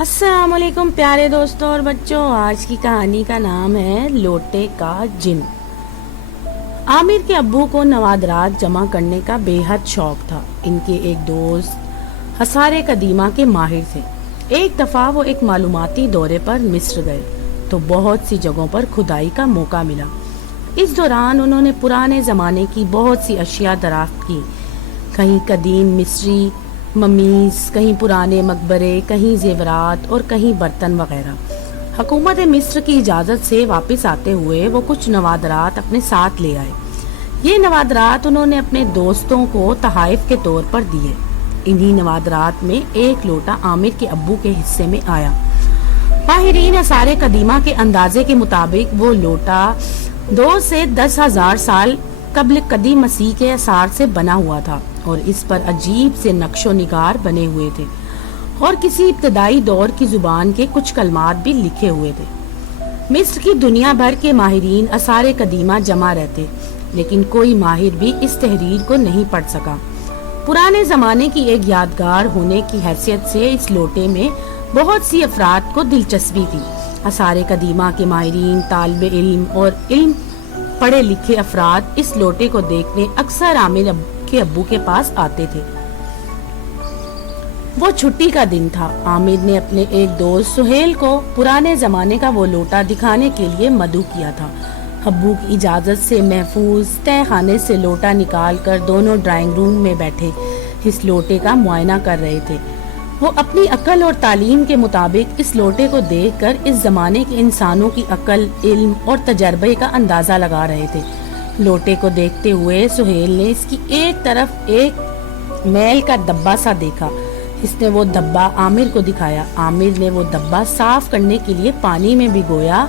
السلام علیکم پیارے دوستوں اور بچوں، آج کی کہانی کا نام ہے لوٹے کا جن۔ عامر کے ابو کو نوادرات جمع کرنے کا بے حد شوق تھا۔ ان کے ایک دوست آثار قدیمہ کے ماہر تھے۔ ایک دفعہ وہ ایک معلوماتی دورے پر مصر گئے تو بہت سی جگہوں پر کھدائی کا موقع ملا۔ اس دوران انہوں نے پرانے زمانے کی بہت سی اشیاء دریافت کی، کہیں قدیم مصری ممیز، کہیں پرانے مقبرے، کہیں زیورات اور کہیں برتن وغیرہ۔ حکومت مصر کی اجازت سے واپس آتے ہوئے وہ کچھ نوادرات اپنے ساتھ لے آئے۔ یہ نوادرات انہوں نے اپنے دوستوں کو تحائف کے طور پر دیے۔ انہی نوادرات میں ایک لوٹا عامر کے ابو کے حصے میں آیا۔ ماہرین آثار قدیمہ کے اندازے کے مطابق وہ لوٹا 2 سے 10,000 سال قبل قدیم مسیح کے آثار سے بنا ہوا تھا اور اس پر عجیب سے نقش و نگار بنے ہوئے تھے اور کسی ابتدائی دور کی زبان کے کچھ کلمات بھی لکھے ہوئے تھے۔ مصر کی دنیا بھر کے ماہرین آثار قدیمہ جمع رہتے، لیکن کوئی ماہر بھی اس تحریر کو نہیں پڑھ سکا۔ پرانے زمانے کی ایک یادگار ہونے کی حیثیت سے اس لوٹے میں بہت سی افراد کو دلچسپی تھی۔ آثار قدیمہ کے ماہرین، طالب علم اور علم پڑھے لکھے افراد اس لوٹے کو دیکھنے اکثر عامر کے ابو کے پاس آتے تھے۔ وہ چھٹی کا دن تھا۔ عامر نے اپنے ایک دوست سہیل کو پرانے زمانے کا وہ لوٹا دکھانے کے لیے مدعو کیا تھا۔ ابو کی اجازت سے محفوظ تہہ خانے سے لوٹا نکال کر دونوں ڈرائنگ روم میں بیٹھے اس لوٹے کا معائنہ کر رہے تھے۔ وہ اپنی عقل اور تعلیم کے مطابق اس لوٹے کو دیکھ کر اس زمانے کے انسانوں کی عقل، علم اور تجربے کا اندازہ لگا رہے تھے۔ لوٹے کو دیکھتے ہوئے سہیل نے اس کی ایک طرف ایک میل کا دبا سا دیکھا۔ اس نے وہ دبا عامر کو دکھایا۔ عامر نے وہ دبا صاف کرنے کے لیے پانی میں بھگویا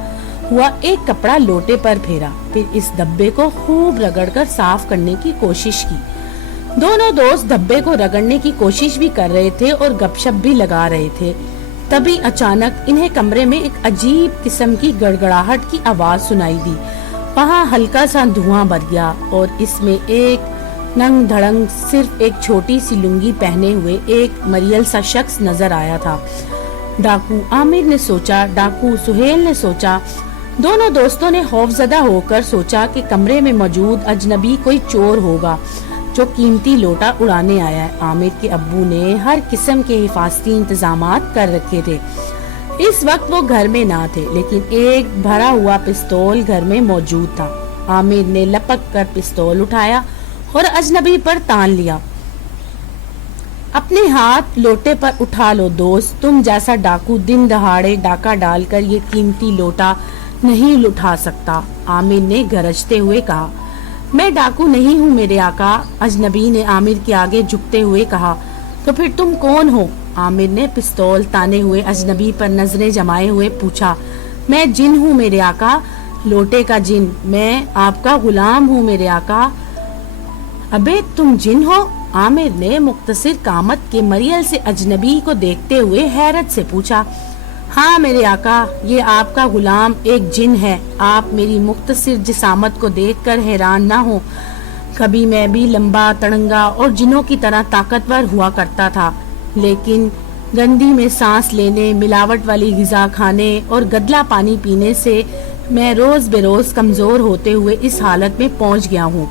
ہوا ایک کپڑا لوٹے پر پھیرا، پھر اس دبے کو خوب رگڑ کر صاف کرنے کی کوشش کی۔ دونوں دوست دھبے کو رگڑنے کی کوشش بھی کر رہے تھے اور گپ شپ بھی لگا رہے تھے۔ تبھی اچانک انہیں کمرے میں ایک عجیب قسم کی گڑگڑاہٹ کی آواز سنائی دی۔ وہاں ہلکا سا دھواں بھر گیا اور اس میں ایک ننگ دھڑنگ صرف ایک چھوٹی سی لنگی پہنے ہوئے ایک مریل سا شخص نظر آیا تھا۔ ڈاکو، عامر نے سوچا۔ ڈاکو، سہیل نے سوچا۔ دونوں دوستوں نے خوفزدہ ہو کر سوچا کہ کمرے میں موجود اجنبی کوئی چور ہوگا جو قیمتی لوٹا اڑانے آیا ہے۔ عامر کے ابو نے ہر قسم کے حفاظتی انتظامات کر رکھے تھے۔ اس وقت وہ گھر میں نہ تھے، لیکن ایک بھرا ہوا پستول گھر میں موجود تھا۔ عامر نے لپک کر پستول اٹھایا اور اجنبی پر تان لیا۔ اپنے ہاتھ لوٹے پر اٹھا لو دوست، تم جیسا ڈاکو دن دہاڑے ڈاکہ ڈال کر یہ قیمتی لوٹا نہیں اٹھا سکتا، عامر نے گرجتے ہوئے کہا۔ میں ڈاکو نہیں ہوں میرے آقا، اجنبی نے عامر کے آگے جھکتے ہوئے کہا۔ تو پھر تم کون ہو؟ عامر نے پستول تانے ہوئے اجنبی پر نظریں جمائے ہوئے پوچھا۔ میں جن ہوں میرے آقا، لوٹے کا جن، میں آپ کا غلام ہوں میرے آقا۔ ابے تم جن ہو؟ عامر نے مختصر قامت کے مریل سے اجنبی کو دیکھتے ہوئے حیرت سے پوچھا۔ ہاں میرے آقا، یہ آپ کا غلام ایک جن ہے۔ آپ میری مختصر جسامت کو دیکھ کر حیران نہ ہو، کبھی میں بھی لمبا تڑنگا اور جنوں کی طرح طاقتور ہوا کرتا تھا، لیکن گندی میں سانس لینے، ملاوٹ والی غذا کھانے اور گدلا پانی پینے سے میں روز بے روز کمزور ہوتے ہوئے اس حالت میں پہنچ گیا ہوں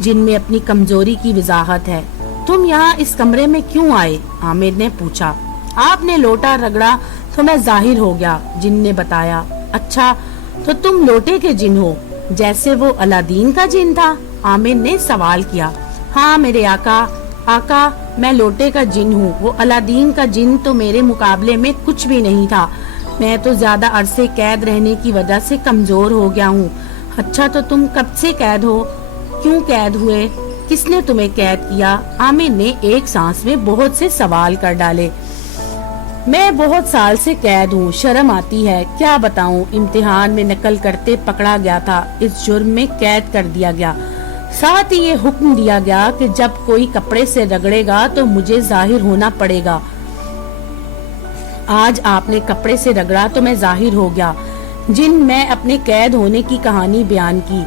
جن میں اپنی کمزوری کی وضاحت ہے۔ تم یہاں اس کمرے میں کیوں آئے؟ عامر نے پوچھا۔ آپ نے لوٹا رگڑا تو میں ظاہر ہو گیا، جن نے بتایا۔ اچھا، تو تم لوٹے کے جن ہو، جیسے وہ الادین کا جن تھا؟ عامر نے سوال کیا۔ ہاں میرے آقا، میں لوٹے کا جن ہوں۔ وہ الادین کا جن تو میرے مقابلے میں کچھ بھی نہیں تھا، میں تو زیادہ عرصے قید رہنے کی وجہ سے کمزور ہو گیا ہوں۔ اچھا، تو تم کب سے قید ہو؟ کیوں قید ہوئے؟ کس نے تمہیں قید کیا؟ عامر نے ایک سانس میں بہت سے سوال کر ڈالے۔ میں بہت سال سے قید ہوں، شرم آتی ہے، کیا بتاؤں، امتحان میں نقل کرتے پکڑا گیا تھا، اس جرم میں قید کر دیا گیا، ساتھ ہی یہ حکم دیا گیا کہ جب کوئی کپڑے سے رگڑے گا تو مجھے ظاہر ہونا پڑے گا۔ آج آپ نے کپڑے سے رگڑا تو میں ظاہر ہو گیا۔ جن میں اپنے قید ہونے کی کہانی بیان کی،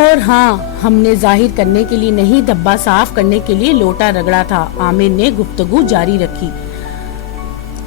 اور ہاں، ہم نے ظاہر کرنے کے لیے نہیں، دھبا صاف کرنے کے لیے لوٹا رگڑا تھا۔ عامر نے گفتگو جاری رکھی۔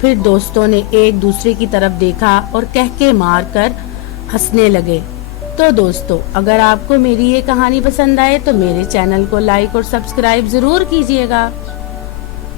پھر دوستوں نے ایک دوسرے کی طرف دیکھا اور کہکے مار کر ہنسنے لگے۔ تو دوستو، اگر آپ کو میری یہ کہانی پسند آئے تو میرے چینل کو لائک اور سبسکرائب ضرور کیجیے گا۔